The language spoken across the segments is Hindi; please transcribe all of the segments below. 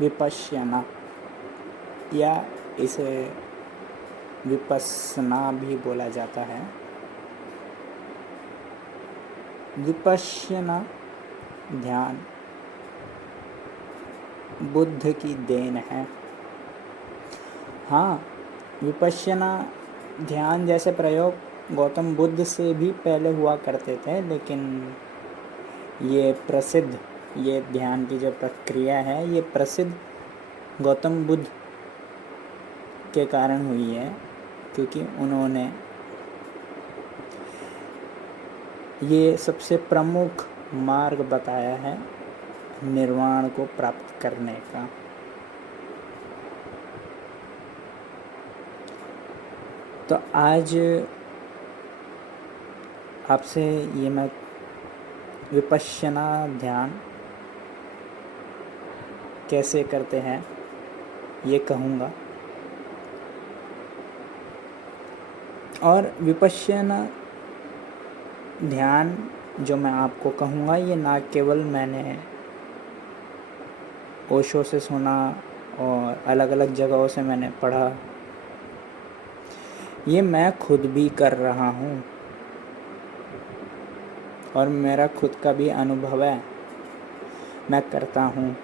विपश्यना या इसे विपस्सना भी बोला जाता है। विपश्यना ध्यान बुद्ध की देन है। हाँ, विपश्यना ध्यान जैसे प्रयोग गौतम बुद्ध से भी पहले हुआ करते थे, लेकिन ये ध्यान की जो प्रक्रिया है ये प्रसिद्ध गौतम बुद्ध के कारण हुई है, क्योंकि उन्होंने ये सबसे प्रमुख मार्ग बताया है निर्वाण को प्राप्त करने का। तो आज आपसे ये मैं विपश्यना ध्यान कैसे करते हैं ये कहूँगा। और विपश्यना ध्यान जो मैं आपको कहूँगा ये ना केवल मैंने ओशो से सुना और अलग अलग जगहों से मैंने पढ़ा, ये मैं खुद भी कर रहा हूँ और मेरा खुद का भी अनुभव है, मैं करता हूँ।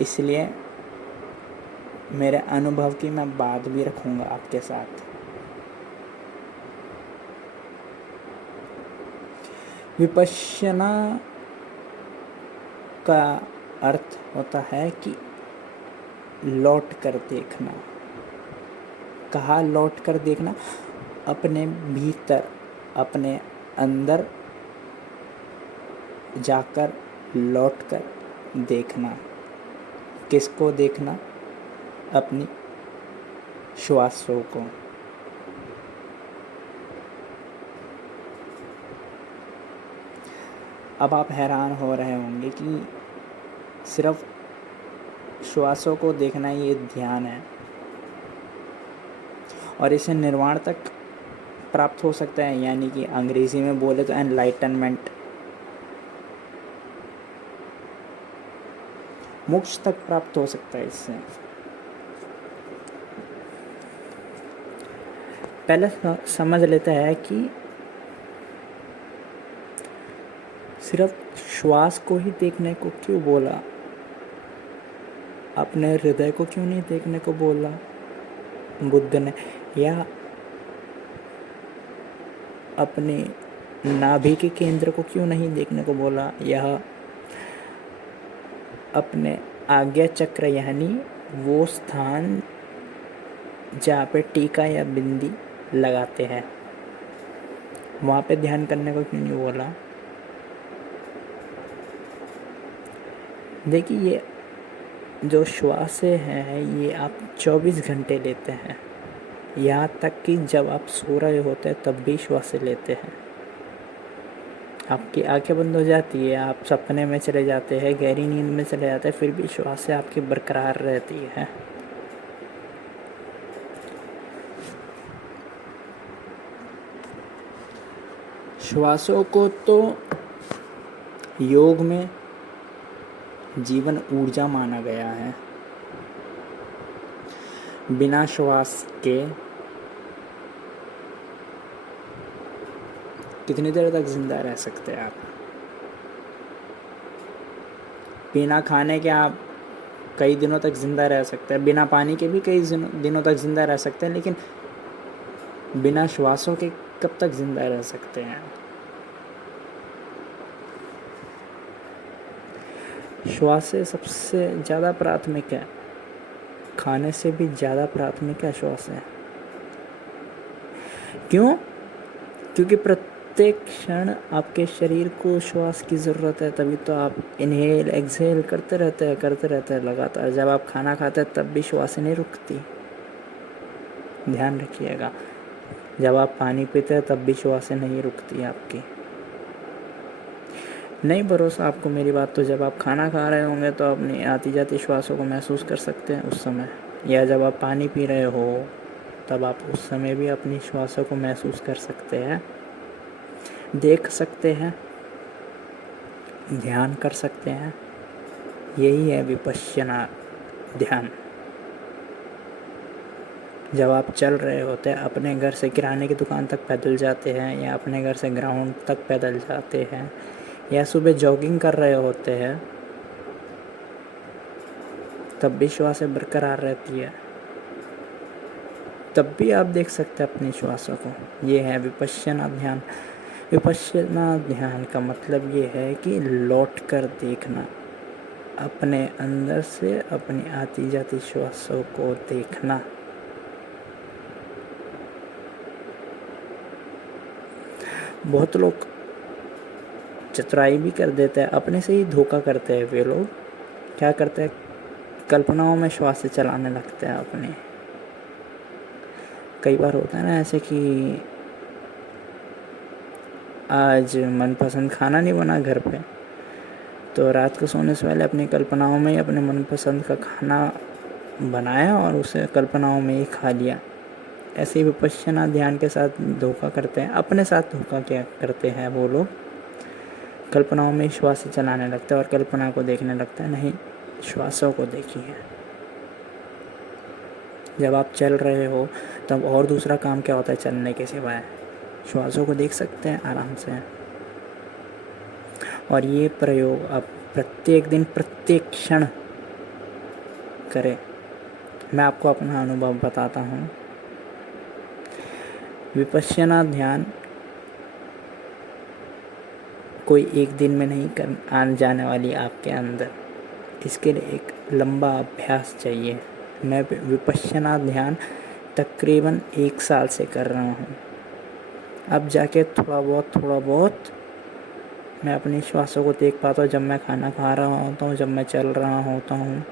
इसलिए मेरे अनुभव की मैं बात भी रखूँगा आपके साथ। विपश्यना का अर्थ होता है कि लौट कर देखना। कहाँ लौट कर देखना? अपने भीतर, अपने अंदर जाकर लौट कर देखना। किसको देखना? अपनी श्वासों को। अब आप हैरान हो रहे होंगे कि सिर्फ श्वासों को देखना ये ध्यान है और इसे निर्वाण तक प्राप्त हो सकता है, यानी कि अंग्रेजी में बोले तो एनलाइटनमेंट, मोक्ष तक प्राप्त हो सकता है इससे। पहले समझ लेते हैं कि सिर्फ श्वास को ही देखने को क्यों बोला, अपने हृदय को क्यों नहीं देखने को बोला बुद्ध ने, या अपने नाभि के केंद्र को क्यों नहीं देखने को बोला, यह अपने आज्ञा चक्र यानी वो स्थान जहाँ पे टीका या बिंदी लगाते हैं वहाँ पे ध्यान करने को क्यों नहीं बोला। देखिए, ये जो श्वासें हैं ये आप 24 घंटे लेते हैं, यहाँ तक कि जब आप सो रहे होते हैं तब भी श्वासें लेते हैं। आपकी आंखें बंद हो जाती है, आप सपने में चले जाते हैं, गहरी नींद में चले जाते हैं, फिर भी श्वासें आपकी बरकरार रहती है। श्वासों को तो योग में जीवन ऊर्जा माना गया है। बिना श्वास के कितनी देर तक जिंदा रह सकते हैं आप? बिना खाने के आप कई दिनों तक जिंदा रह सकते हैं, बिना पानी के भी कई दिनों तक जिंदा रह सकते हैं, लेकिन बिना श्वासों के कब तक जिंदा रह सकते हैं? श्वासें सबसे ज़्यादा प्राथमिक है, खाने से भी ज़्यादा प्राथमिक है श्वासें। क्यों? क्योंकि प्रत्येक क्षण आपके शरीर को श्वास की ज़रूरत है, तभी तो आप इनहेल एक्सहेल करते रहते हैं लगातार। जब आप खाना खाते हैं तब भी श्वासें नहीं रुकती, ध्यान रखिएगा। जब आप पानी पीते हैं तब भी श्वासें नहीं रुकती आपकी। नहीं भरोसा आपको मेरी बात, तो जब आप खाना खा रहे होंगे तो अपनी आती जाती श्वासों को महसूस कर सकते हैं उस समय, या जब आप पानी पी रहे हो तब आप उस समय भी अपनी श्वासों को महसूस कर सकते हैं, देख सकते हैं, ध्यान कर सकते हैं। यही है विपश्यना ध्यान। जब आप चल रहे होते हैं, अपने घर से किराने की दुकान तक पैदल जाते हैं, या अपने घर से ग्राउंड तक पैदल जाते हैं, या सुबह जॉगिंग कर रहे होते हैं, तब भी श्वासें बरकरार रहती है। तब भी आप देख सकते हैं अपनी श्वासों को। ये है विपश्यना ध्यान। विपश्यना ध्यान का मतलब ये है कि लौट कर देखना, अपने अंदर से अपनी आती जाती श्वासों को देखना। बहुत लोग चतुराई भी कर देते हैं, अपने से ही धोखा करते हैं। वे लोग क्या करते हैं, कल्पनाओं में श्वास चलाने लगते हैं अपने। कई बार होता है ना ऐसे कि आज मनपसंद खाना नहीं बना घर पे, तो रात को सोने से पहले अपनी कल्पनाओं में ही अपने मनपसंद का खाना बनाया और उसे कल्पनाओं में ही खा लिया। ऐसे ही विपश्यना ध्यान के साथ धोखा करते हैं, अपने साथ धोखा क्या करते हैं वो लोग। कल्पनाओं में श्वास चलाने लगते हैं और कल्पना को देखने लगते हैं। नहीं, श्वासों को देखिए। जब आप चल रहे हो तब और दूसरा काम क्या होता है चलने के सिवाय, श्वासों को देख सकते हैं आराम से। और ये प्रयोग आप प्रत्येक दिन प्रत्येक क्षण करें। मैं आपको अपना अनुभव बताता हूँ। विपश्यना ध्यान कोई एक दिन में नहीं कर आने जाने वाली आपके अंदर। इसके लिए एक लंबा अभ्यास चाहिए। मैं विपश्यना ध्यान तकरीबन 1 साल से कर रहा हूँ। अब जाके थोड़ा बहुत मैं अपनी श्वासों को देख पाता हूँ। जब मैं खाना खा रहा होता हूँ, जब मैं चल रहा होता हूँ,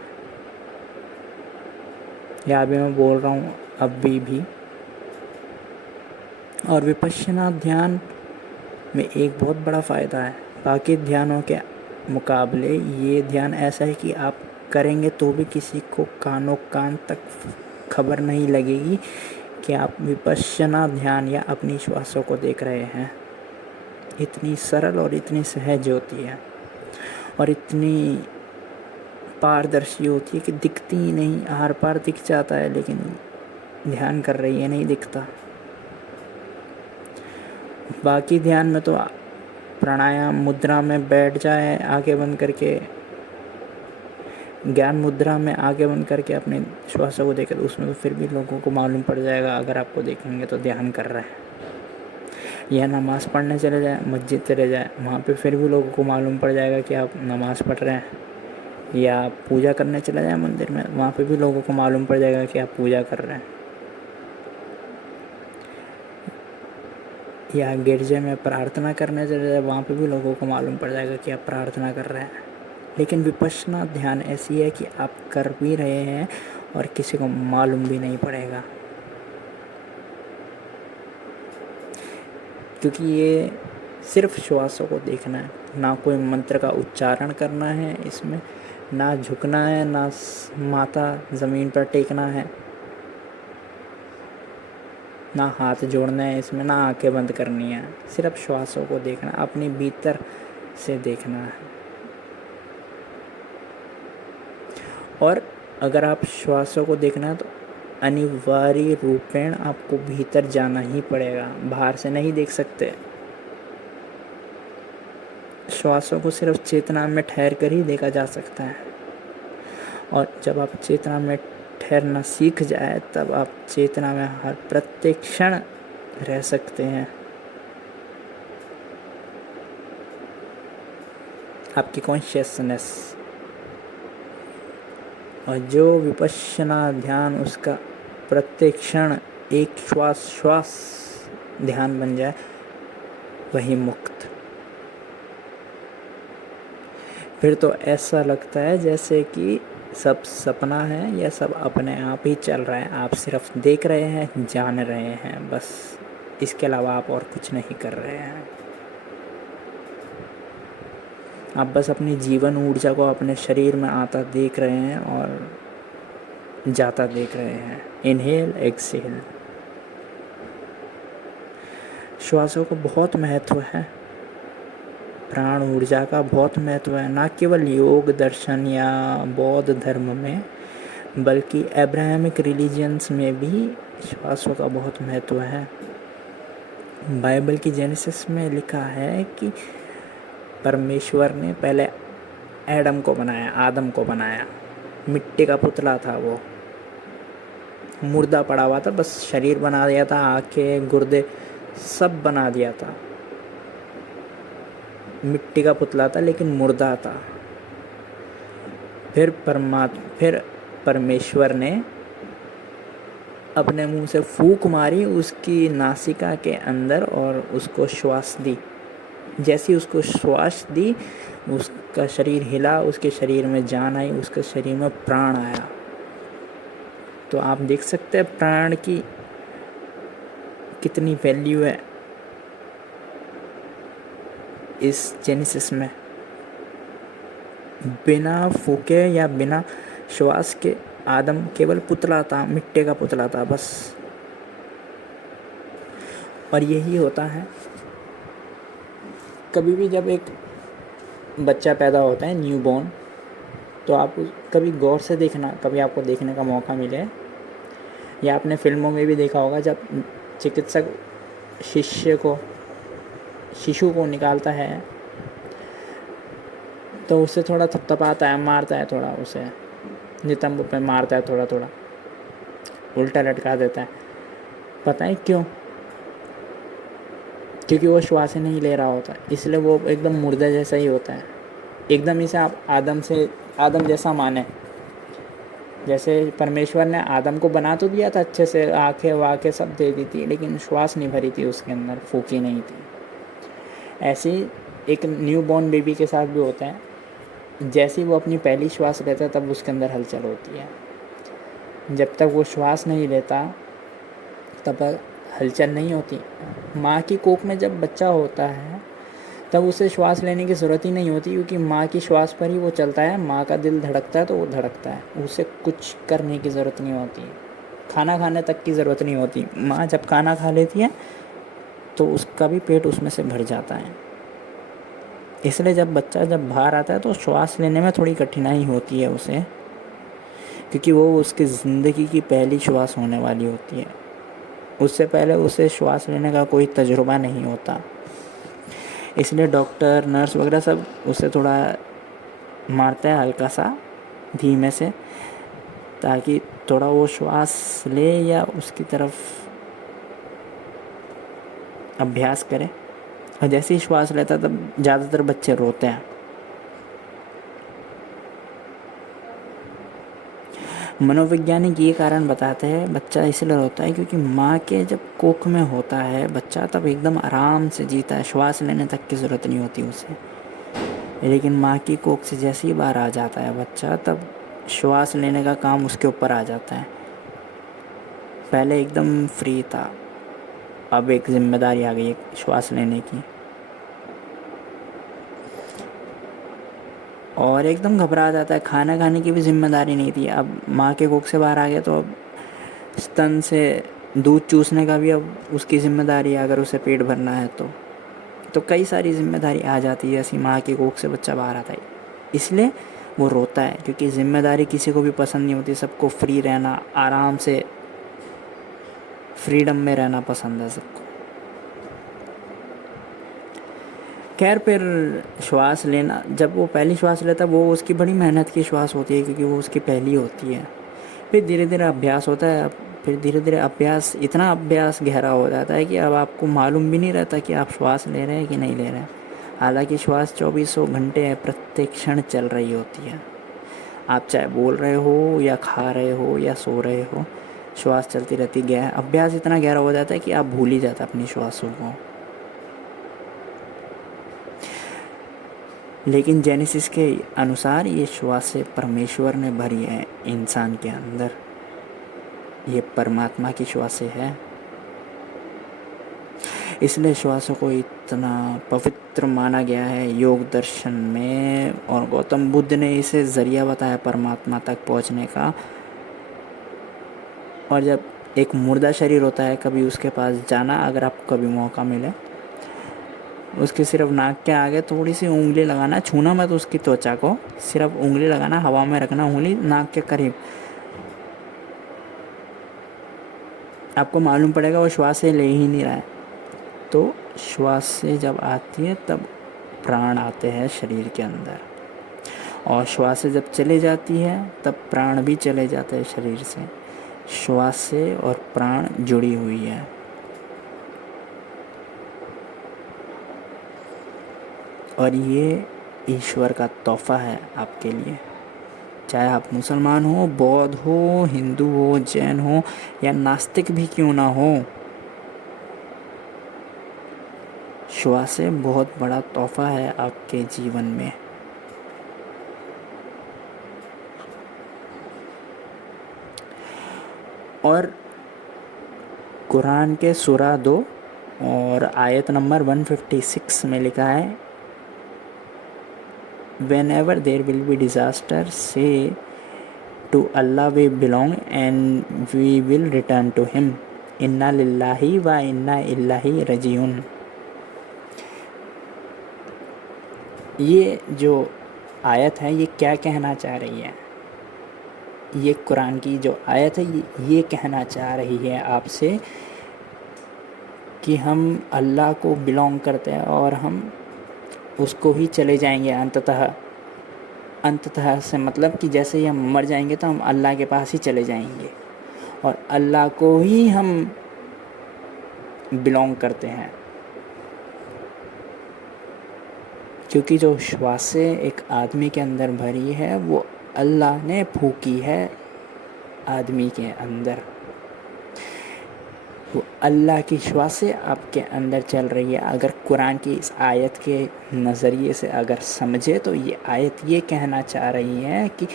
या अभी मैं बोल रहा हूँ अभी भी। और विपश्यना ध्यान में एक बहुत बड़ा फ़ायदा है। बाकी ध्यानों के मुकाबले ये ध्यान ऐसा है कि आप करेंगे तो भी किसी को कान तक खबर नहीं लगेगी कि आप विपश्यना ध्यान या अपनी श्वासों को देख रहे हैं। इतनी सरल और इतनी सहज होती है और इतनी पारदर्शी होती है कि दिखती ही नहीं। आर पार दिख जाता है, लेकिन ध्यान कर रही है नहीं दिखता। बाकी ध्यान में तो प्राणायाम मुद्रा में बैठ जाए आंखें बंद करके, ज्ञान मुद्रा में आंखें बंद करके अपने श्वासों को देखे, तो उसमें तो फिर भी लोगों को मालूम पड़ जाएगा, अगर आपको देखेंगे तो ध्यान कर रहे हैं। यह नमाज़ पढ़ने चले जाए, मस्जिद चले जाए, वहाँ पे फिर भी लोगों को मालूम पड़ जाएगा कि आप नमाज़ पढ़ रहे हैं। या पूजा करने चले जाए मंदिर में, वहाँ पे भी लोगों को मालूम पड़ जाएगा कि आप पूजा कर रहे हैं। या गिरजे में प्रार्थना करने चले जाए, वहाँ पे भी लोगों को मालूम पड़ जाएगा कि आप प्रार्थना कर रहे हैं। लेकिन विपश्यना ध्यान ऐसी है कि आप कर भी रहे हैं और किसी को मालूम भी नहीं पड़ेगा, क्योंकि ये सिर्फ श्वासों को देखना है। ना कोई मंत्र का उच्चारण करना है इसमें, ना झुकना है, ना माथा ज़मीन पर टेकना है, ना हाथ जोड़ना है इसमें, ना आंखें बंद करनी है। सिर्फ श्वासों को देखना, अपने भीतर से देखना है। और अगर आप श्वासों को देखना है तो अनिवार्य रूपेण आपको भीतर जाना ही पड़ेगा, बाहर से नहीं देख सकते। श्वासों को सिर्फ चेतना में ठहर कर ही देखा जा सकता है। और जब आप चेतना में ठहरना सीख जाए, तब आप चेतना में हर प्रत्येक क्षण रह सकते हैं। आपकी कॉन्शियसनेस। और जो विपश्यना ध्यान, उसका प्रत्येक क्षण एक श्वास ध्यान बन जाए, वही मुक्त। फिर तो ऐसा लगता है जैसे कि सब सपना है, या सब अपने आप ही चल रहा है। आप सिर्फ देख रहे हैं, जान रहे हैं, बस। इसके अलावा आप और कुछ नहीं कर रहे हैं। आप बस अपनी जीवन ऊर्जा को अपने शरीर में आता देख रहे हैं और जाता देख रहे हैं। Inhale, exhale. श्वासों को बहुत महत्व है, प्राण ऊर्जा का बहुत महत्व है। ना केवल योग दर्शन या बौद्ध धर्म में, बल्कि अब्राहमिक रिलीजन्स में भी श्वासों का बहुत महत्व है। बाइबल की जेनेसिस में लिखा है कि परमेश्वर ने पहले एडम को बनाया, आदम को बनाया। मिट्टी का पुतला था वो, मुर्दा पड़ा हुआ था, बस शरीर बना दिया था, आंखें गुर्दे सब बना दिया था। मिट्टी का पुतला था लेकिन मुर्दा था। फिर परमेश्वर ने अपने मुंह से फूंक मारी उसकी नासिका के अंदर और उसको श्वास दी। जैसी उसको श्वास दी, उसका शरीर हिला, उसके शरीर में जान आई, उसके शरीर में प्राण आया। तो आप देख सकते हैं प्राण की कितनी वैल्यू है इस जेनेसिस में। बिना फूके या बिना श्वास के आदम केवल पुतला था, मिट्टी का पुतला था बस। और यही होता है कभी भी जब एक बच्चा पैदा होता है, न्यू बॉर्न, तो आप कभी गौर से देखना, कभी आपको देखने का मौका मिले, या आपने फिल्मों में भी देखा होगा, जब चिकित्सक शिशु को निकालता है तो उसे थोड़ा थपथपाता है, मारता है, थोड़ा उसे नितंब पे मारता है, थोड़ा थोड़ा उल्टा लटका देता है। पता है क्यों? क्योंकि वो श्वास नहीं ले रहा होता, इसलिए वो एकदम मुर्दा जैसा ही होता है। एकदम इसे आप आदम जैसा माने। जैसे परमेश्वर ने आदम को बना तो दिया था अच्छे से, आंखें वाखें सब दे दी थी, लेकिन श्वास नहीं भरी थी उसके अंदर, फूकी नहीं थी। ऐसे ही एक न्यू बॉर्न बेबी के साथ भी होता है। जैसे ही वो अपनी पहली श्वास लेता है तब उसके अंदर हलचल होती है। जब तक वो श्वास नहीं लेता तब हलचल नहीं होती। माँ की कोख में जब बच्चा होता है तब उसे श्वास लेने की ज़रूरत ही नहीं होती, क्योंकि माँ की श्वास पर ही वो चलता है। माँ का दिल धड़कता है तो वो धड़कता है, उसे कुछ करने की ज़रूरत नहीं होती, खाना खाने तक की ज़रूरत नहीं होती। माँ जब खाना खा लेती है तो उसका भी पेट उसमें से भर जाता है। इसलिए जब बच्चा बाहर आता है तो श्वास लेने में थोड़ी कठिनाई होती है उसे, क्योंकि वो उसकी ज़िंदगी की पहली श्वास होने वाली होती है। उससे पहले उसे श्वास लेने का कोई तजुर्बा नहीं होता। इसलिए डॉक्टर, नर्स वगैरह सब उसे थोड़ा मारता है हल्का सा, धीमे से, ताकि थोड़ा वो श्वास ले या उसकी तरफ अभ्यास करे। और जैसे ही श्वास लेता तब ज़्यादातर बच्चे रोते हैं। मनोवैज्ञानिक ये कारण बताते हैं बच्चा इसलिए रोता है क्योंकि माँ के जब कोख में होता है बच्चा तब एकदम आराम से जीता है, श्वास लेने तक की ज़रूरत नहीं होती उसे। लेकिन माँ की कोख से जैसे ही बाहर आ जाता है बच्चा तब श्वास लेने का काम उसके ऊपर आ जाता है। पहले एकदम फ्री था, अब एक जिम्मेदारी आ गई है श्वास लेने की, और एकदम घबरा जाता है। खाना खाने की भी जिम्मेदारी नहीं थी, अब माँ के कोख से बाहर आ गया तो अब स्तन से दूध चूसने का भी अब उसकी जिम्मेदारी है, अगर उसे पेट भरना है तो कई सारी जिम्मेदारी आ जाती है। ऐसी माँ के कोख से बच्चा बाहर आता है, इसलिए वो रोता है, क्योंकि जिम्मेदारी किसी को भी पसंद नहीं होती। सबको फ्री रहना, आराम से फ्रीडम में रहना पसंद है सबको। खैर, फिर श्वास लेना, जब वो पहली श्वास लेता है वो उसकी बड़ी मेहनत की श्वास होती है, क्योंकि वो उसकी पहली होती है। फिर धीरे धीरे अभ्यास होता है, फिर धीरे धीरे इतना अभ्यास गहरा हो जाता है कि अब आपको मालूम भी नहीं रहता कि आप श्वास ले रहे हैं कि नहीं ले रहे हैं। हालांकि श्वास 2400 घंटे प्रत्येक क्षण चल रही होती है। आप चाहे बोल रहे हो या खा रहे हो या सो रहे हो, श्वास चलती रहती है। अभ्यास इतना गहरा हो जाता है कि आप भूल ही जाते अपनी श्वासों को। लेकिन जेनेसिस के अनुसार ये श्वासें परमेश्वर ने भरी है इंसान के अंदर, ये परमात्मा की श्वासें है। इसलिए श्वासों को इतना पवित्र माना गया है योग दर्शन में, और गौतम बुद्ध ने इसे ज़रिया बताया परमात्मा तक पहुंचने का। और जब एक मुर्दा शरीर होता है, कभी उसके पास जाना, अगर आपको कभी मौका मिले, उसके सिर्फ नाक के आगे थोड़ी सी उंगली लगाना, छूना मत उसकी त्वचा को, सिर्फ उंगली लगाना, हवा में रखना उंगली नाक के करीब, आपको मालूम पड़ेगा वो श्वास से ले ही नहीं रहा है। तो श्वास से जब आती है तब प्राण आते हैं शरीर के अंदर, और श्वास से जब चले जाती है तब प्राण भी चले जाते हैं शरीर से। श्वास से और प्राण जुड़ी हुई है। और ये ईश्वर का तोहफा है आपके लिए। चाहे आप मुसलमान हो, बौद्ध हो, हिंदू हो, जैन हो या नास्तिक भी क्यों ना हो, श्वास बहुत बड़ा तोहफा है आपके जीवन में। और कुरान के सूरा 2 और आयत नंबर 156 में लिखा है, whenever there will be disaster, say to Allah we belong and we will return to him. Inna lillahi wa inna illahi rajiun. ये जो आयत है ये क्या कहना चाह रही है? ये कुरान की जो आयत है ये कहना चाह रही है आपसे कि हम अल्लाह को बिलोंग करते हैं और हम उसको ही चले जाएंगे अंततः। अंततः से मतलब कि जैसे ही हम मर जाएंगे तो हम अल्लाह के पास ही चले जाएंगे और अल्लाह को ही हम बिलोंग करते हैं। क्योंकि जो श्वासें एक आदमी के अंदर भरी है वो अल्लाह ने फूकी है आदमी के अंदर। वो अल्लाह की श्वासें आपके अंदर चल रही है। अगर कुरान की इस आयत के नज़रिए से अगर समझे तो ये आयत ये कहना चाह रही है कि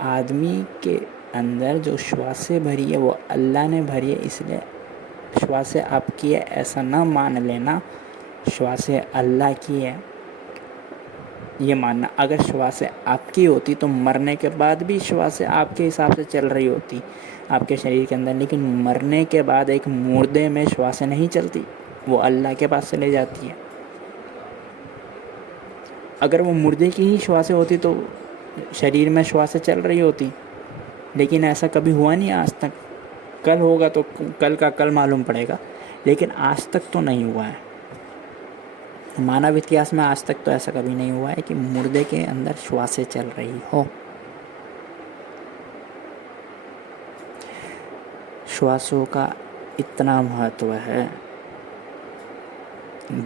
आदमी के अंदर जो श्वासें भरी है वो अल्लाह ने भरी है, इसलिए श्वासें आपकी है ऐसा ना मान लेना, श्वासें अल्लाह की है ये मानना। अगर श्वासें आपकी होती तो मरने के बाद भी श्वासें आपके हिसाब से चल रही होती आपके शरीर के अंदर, लेकिन मरने के बाद एक मुर्दे में श्वासें नहीं चलती, वो अल्लाह के पास चले जाती है। अगर वो मुर्दे की ही श्वासें होती तो शरीर में श्वासें चल रही होती, लेकिन ऐसा कभी हुआ नहीं आज तक। कल होगा तो कल का कल मालूम पड़ेगा, लेकिन आज तक तो नहीं हुआ है। मानव इतिहास में आज तक तो ऐसा कभी नहीं हुआ है कि मुर्दे के अंदर श्वासें चल रही हो। श्वासों का इतना महत्व है।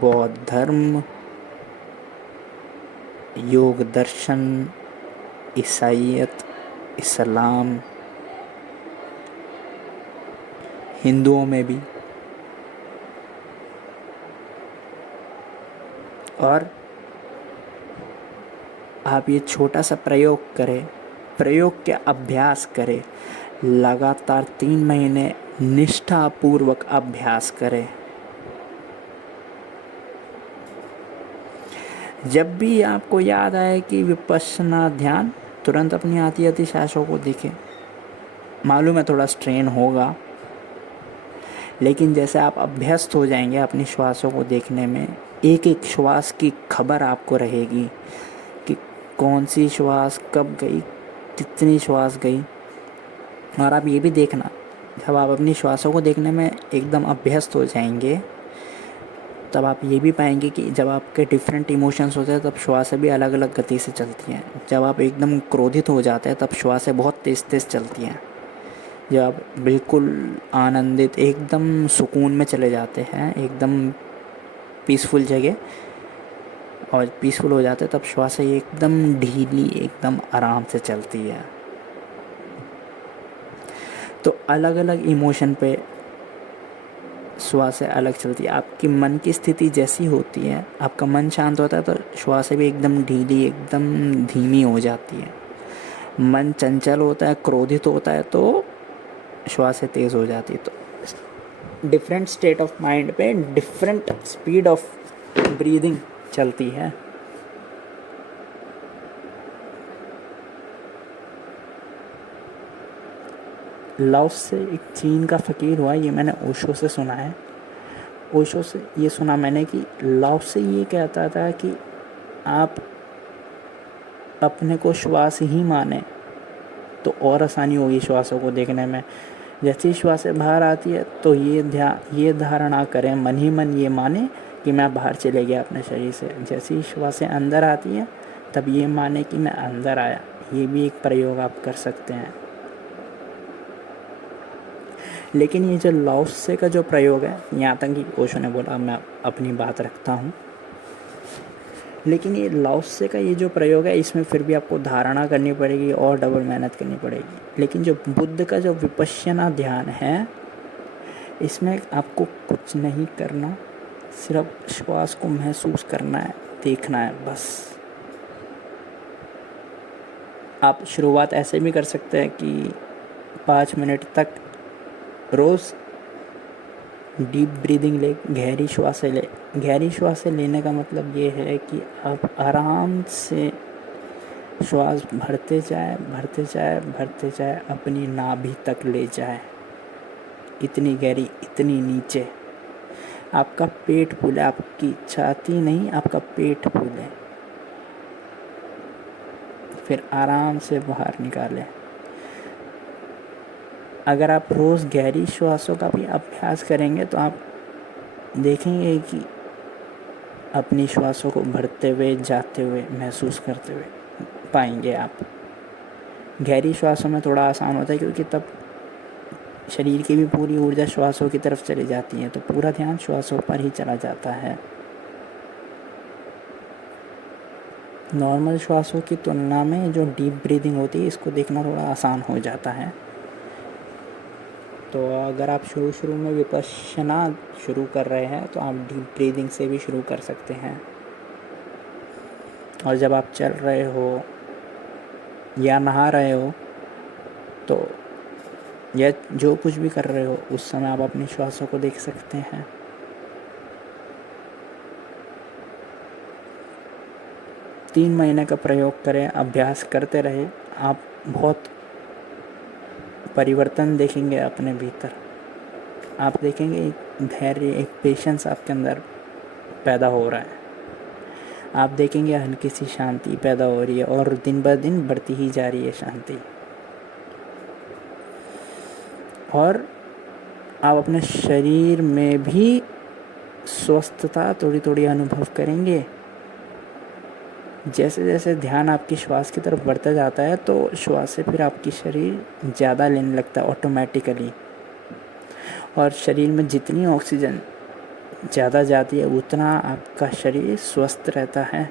बौद्ध धर्म, योग दर्शन, ईसाईयत, इस्लाम, हिंदुओं में भी, और आप ये छोटा सा प्रयोग करें, प्रयोग के अभ्यास करें, लगातार 3 महीने निष्ठापूर्वक अभ्यास करें। जब भी आपको याद आए कि विपश्यना ध्यान, तुरंत अपनी आती आती सांसों को देखें। मालूम है थोड़ा स्ट्रेन होगा, लेकिन जैसे आप अभ्यस्त हो जाएंगे अपनी श्वासों को देखने में, एक एक श्वास की खबर आपको रहेगी कि कौन सी श्वास कब गई, कितनी श्वास गई। और आप ये भी देखना, जब आप अपनी श्वासों को देखने में एकदम अभ्यस्त हो जाएंगे तब आप ये भी पाएंगे कि जब आपके डिफरेंट इमोशंस होते हैं तब श्वासें भी अलग अलग गति से चलती हैं। जब आप एकदम क्रोधित हो जाते हैं तब श्वासें बहुत तेज़ तेज़ चलती हैं। जब आप बिल्कुल आनंदित एकदम सुकून में चले जाते हैं, एकदम पीसफुल जगह और पीसफुल हो जाते हैं, तब श्वासें एकदम ढीली एकदम आराम से चलती है। तो अलग अलग इमोशन पे श्वासें अलग चलती है। आपकी मन की स्थिति जैसी होती है, आपका मन शांत होता है तो श्वासें भी एकदम ढीली एकदम धीमी हो जाती है। मन चंचल होता है, क्रोधित होता है तो श्वासें तेज़ हो जाती है। तो डिफरेंट स्टेट ऑफ माइंड पे डिफरेंट स्पीड ऑफ ब्रीदिंग चलती है। लाओस से एक चीन का फ़कीर हुआ, ये मैंने ओशो से सुना है। ओशो से ये सुना मैंने कि लाओस से ये कहता था कि आप अपने को श्वास ही माने तो और आसानी होगी श्वासों को देखने में। जैसे ही श्वासें बाहर आती है तो ये धारणा करें, मन ही मन ये माने कि मैं बाहर चले गया अपने शरीर से। जैसे ही श्वासें अंदर आती हैं तब ये माने कि मैं अंदर आया। ये भी एक प्रयोग आप कर सकते हैं। लेकिन ये जो लाओत्से का जो प्रयोग है, यहाँ तक कि ओशो ने बोला, मैं अपनी बात रखता हूँ, लेकिन ये लाओत्से का ये जो प्रयोग है इसमें फिर भी आपको धारणा करनी पड़ेगी और डबल मेहनत करनी पड़ेगी। लेकिन जो बुद्ध का जो विपश्यना ध्यान है, इसमें आपको कुछ नहीं करना, सिर्फ श्वास को महसूस करना है, देखना है बस। आप शुरुआत ऐसे भी कर सकते हैं कि 5 मिनट तक रोज़ डीप ब्रीदिंग ले, गहरी श्वासें ले। गहरी श्वासें लेने का मतलब ये है कि आप आराम से श्वास भरते जाए, भरते जाए, भरते जाए, अपनी नाभि तक ले जाए। इतनी गहरी, इतनी नीचे। आपका पेट फूले, आपकी छाती नहीं, आपका पेट फूले। फिर आराम से बाहर निकालें। अगर आप रोज़ गहरी श्वासों का भी अभ्यास करेंगे तो आप देखेंगे कि अपनी श्वासों को भरते हुए, जाते हुए, महसूस करते हुए पाएंगे आप। गहरी श्वासों में थोड़ा आसान होता है क्योंकि तब शरीर की भी पूरी ऊर्जा श्वासों की तरफ चली जाती है, तो पूरा ध्यान श्वासों पर ही चला जाता है। नॉर्मल श्वासों की तुलना में जो डीप ब्रीदिंग होती है, इसको देखना थोड़ा आसान हो जाता है। तो अगर आप शुरू में विपश्यना शुरू कर रहे हैं तो आप डीप ब्रीदिंग से भी शुरू कर सकते हैं। और जब आप चल रहे हो या नहा रहे हो तो या जो कुछ भी कर रहे हो उस समय आप अपनी श्वासों को देख सकते हैं। तीन महीने का प्रयोग करें, अभ्यास करते रहे, आप बहुत परिवर्तन देखेंगे अपने भीतर। आप देखेंगे एक धैर्य, एक पेशेंस आपके अंदर पैदा हो रहा है। आप देखेंगे हल्की सी शांति पैदा हो रही है और दिन ब दिन बढ़ती ही जा रही है शांति। और आप अपने शरीर में भी स्वस्थता थोड़ी थोड़ी अनुभव करेंगे। जैसे जैसे ध्यान आपकी श्वास की तरफ बढ़ता जाता है तो श्वास से फिर आपकी शरीर ज़्यादा लेने लगता है ऑटोमेटिकली। और शरीर में जितनी ऑक्सीजन ज़्यादा जाती है उतना आपका शरीर स्वस्थ रहता है।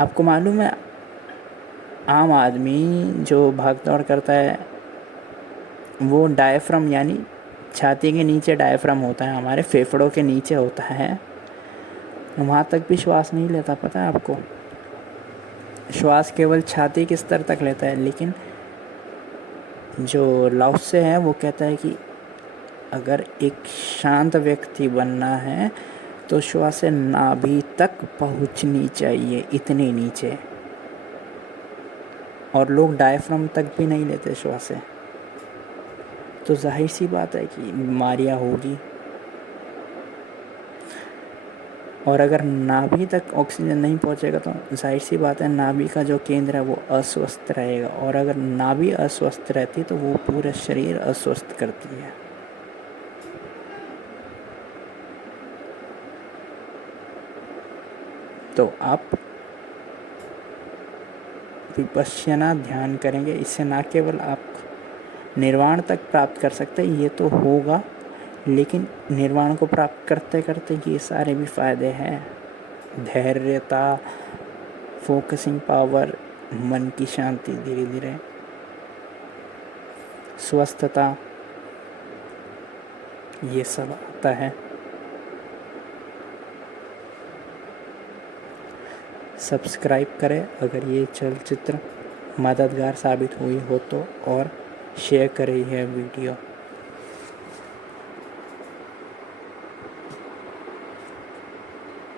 आपको मालूम है, आम आदमी जो भाग दौड़ करता है वो डायफ्राम यानी छाती के नीचे डायफ्राम होता है, हमारे फेफड़ों के नीचे होता है, वहाँ तक भी श्वास नहीं लेता। पता है आपको, श्वास केवल छाती के स्तर तक लेता है। लेकिन जो लाओत्से है वो कहता है कि अगर एक शांत व्यक्ति बनना है तो श्वास नाभि तक पहुँचनी चाहिए, इतने नीचे। और लोग डायफ्राम तक भी नहीं लेते श्वासें, तो जाहिर सी बात है कि बीमारियाँ होगी। और अगर नाभि तक ऑक्सीजन नहीं पहुंचेगा तो जाहिर सी बात है नाभि का जो केंद्र है वो अस्वस्थ रहेगा। और अगर नाभि अस्वस्थ रहती तो वो पूरा शरीर अस्वस्थ करती है। तो आप विपश्यना ध्यान करेंगे, इससे ना केवल आप निर्वाण तक प्राप्त कर सकते हैं, ये तो होगा, लेकिन निर्वाण को प्राप्त करते करते ये सारे भी फायदे हैं। धैर्यता, फोकसिंग पावर, मन की शांति, धीरे धीरे स्वस्थता, ये सब आता है। सब्सक्राइब करें अगर ये चलचित्र मददगार साबित हुई हो तो, और शेयर करें यह वीडियो।